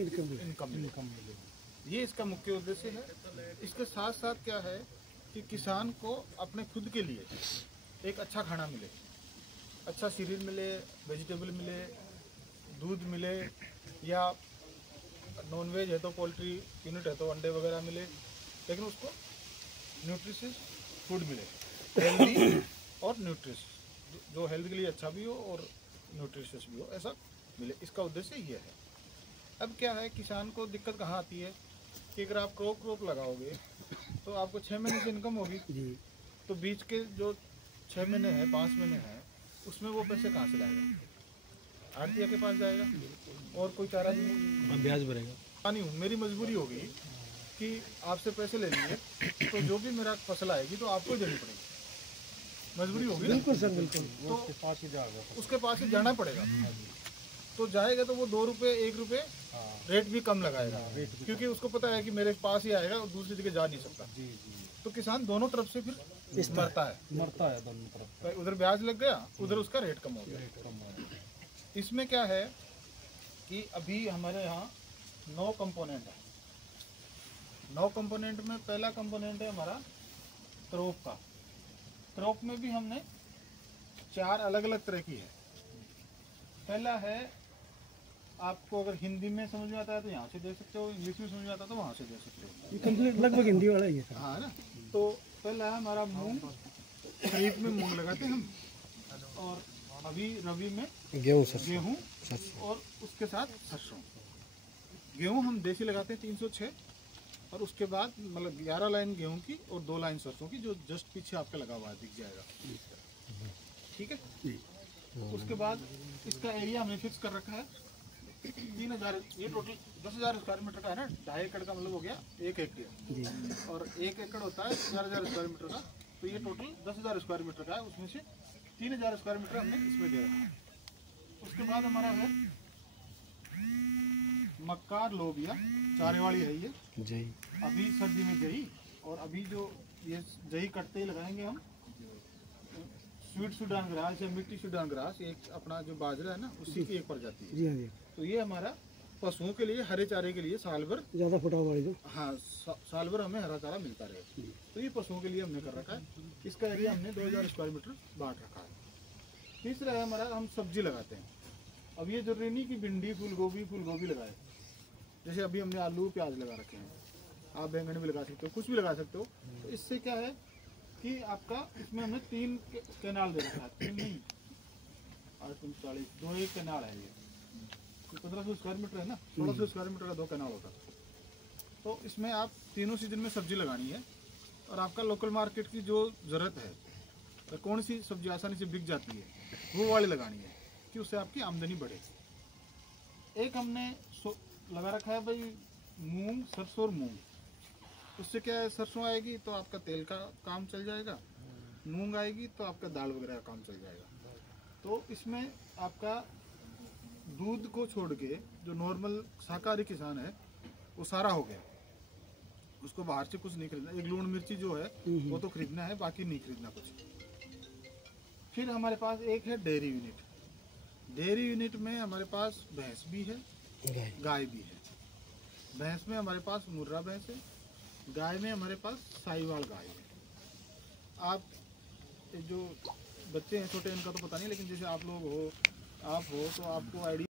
Income मिले। ये इसका मुख्य उद्देश्य है। इसके साथ साथ क्या है कि किसान को अपने खुद के लिए एक अच्छा खाना मिले, अच्छा सीरियल मिले, वेजिटेबल मिले, दूध मिले, या नॉनवेज है तो पोल्ट्री यूनिट है तो अंडे वगैरह मिले, लेकिन उसको न्यूट्रिशियस फूड मिले, हेल्दी और न्यूट्रिशियस, जो हेल्थ के लिए अच्छा भी हो और न्यूट्रिशियस भी हो, ऐसा मिले। इसका उद्देश्य ये है। अब क्या है, किसान को दिक्कत कहाँ आती है कि अगर आप क्रॉप लगाओगे तो आपको 6 महीने से इनकम होगी, तो बीच के जो 6 महीने हैं, 5 महीने हैं, उसमें वो पैसे कहाँ से लाएगा? आड़तिया के पास जाएगा, और कोई चारा नहीं, ब्याज भरेगा। नहीं हूँ, मेरी मजबूरी होगी कि आपसे पैसे ले लिए, तो जो भी मेरा फसल आएगी तो आपको देनी पड़ेगी, मजबूरी होगी। बिल्कुल सर, बिल्कुल। तो उसके पास ही जाना पड़ेगा। तो जाएगा तो वो 2 रुपये 1 रुपये रेट भी कम लगाएगा, क्योंकि उसको पता है कि मेरे पास ही आएगा और दूसरी जगह जा नहीं सकता। तो किसान दोनों तरफ से फिर मरता है दोनों तरफ। उधर ब्याज लग गया, उधर उसका रेट कम हो गया। इसमें क्या है कि अभी हमारे यहाँ 9 कंपोनेंट है। 9 कंपोनेंट में पहला कंपोनेंट है हमारा क्रॉप का। क्रॉप में भी हमने 4 अलग अलग तरह की है। पहला है, आपको अगर हिंदी में समझ में आता है तो यहाँ से दे सकते हो, इंग्लिश में समझ में आता है तो वहाँ से दे सकते हो। ये कंप्लीट लगभग हिंदी वाला ही है। हाँ ना। तो पहला है हमारा मूंग। खरीफ में मूंग लगाते हैं हम, और अभी रबी में गेहूँ और उसके साथ सरसों। गेहूँ हम देसी लगाते हैं 306, और उसके बाद मतलब 11 लाइन गेहूँ की और 2 लाइन सरसों की, जो जस्ट पीछे आपका लगा हुआ है, दिख जाएगा। ठीक है। उसके बाद इसका एरिया हमने फिक्स कर रखा है 3000। ये टोटल 10,000 स्क्वायर मीटर का है ना। 2.5 एकड़ का मतलब हो गया 1 हेक्टेयर, और 1 एकड़ होता है 4,000 स्क्वायर मीटर का। तो ये टोटल 10,000 स्क्वायर मीटर का है, उसमें से 3,000 स्क्वायर मीटर हमने इसमें दे रखा है। उसके बाद हमारा है मक्का, लोबिया, चारे वाली है ये जई। अभी सर्दी में जई, और अभी जो ये जई कटते ही लगाएंगे हम स्वीट सूडान ग्रास या मिट्टी सूडान ग्रास, एक अपना जो बाजरा है ना, उसी की एक प्रजाति है। जी। तो ये हमारा पशुओं के लिए, हरे चारे के लिए साल भर ज़्यादा फुटा हुआ है। हाँ, साल भर हमें हरा चारा मिलता रहे। तो ये पशुओं के लिए हमने कर रखा है। इसका एरिया हमने 2,000 स्क्वायर मीटर बांट रखा है। तीसरा है हमारा, हम सब्जी लगाते हैं। अब ये जरूरी नहीं कि भिंडी फूल गोभी लगाए, जैसे अभी हमने आलू प्याज लगा रखे हैं, आप बैंगन भी लगा सकते हो, कुछ भी लगा सकते हो। तो इससे क्या है कि आपका इसमें हमने 3 कैनाल दे रखा है, 3 नहीं 8-40, 2 एक कैनाल है। ये 1500 स्क्वायर मीटर है ना, 1600 स्क्वायर मीटर का 2 कैनाल होता है। तो इसमें आप तीनों सीजन में सब्जी लगानी है, और आपका लोकल मार्केट की जो ज़रूरत है, तो कौन सी सब्जी आसानी से बिक जाती है, वो वाली लगानी है, कि उससे आपकी आमदनी बढ़े। एक हमने लगा रखा है भाई मूंग, सरसों और मूंग। उससे क्या है, सरसों आएगी तो आपका तेल का काम चल जाएगा, मूंग आएगी तो आपका दाल वगैरह का काम चल जाएगा। तो इसमें आपका दूध को छोड़ के जो नॉर्मल शाकाहारी किसान है वो सारा हो गया, उसको बाहर से कुछ नहीं खरीदना। एक लूण मिर्ची जो है वो तो खरीदना है, बाकी नहीं खरीदना कुछ। फिर हमारे पास एक है डेयरी यूनिट। डेयरी यूनिट में हमारे पास भैंस भी है, गाय भी है। भैंस में हमारे पास मुर्रा भैंस है, गाय में हमारे पास साहिवाल गाय है। आप जो बच्चे हैं छोटे, इनका तो पता नहीं, लेकिन जैसे आप लोग हो, आप हो, तो आपको आइडिया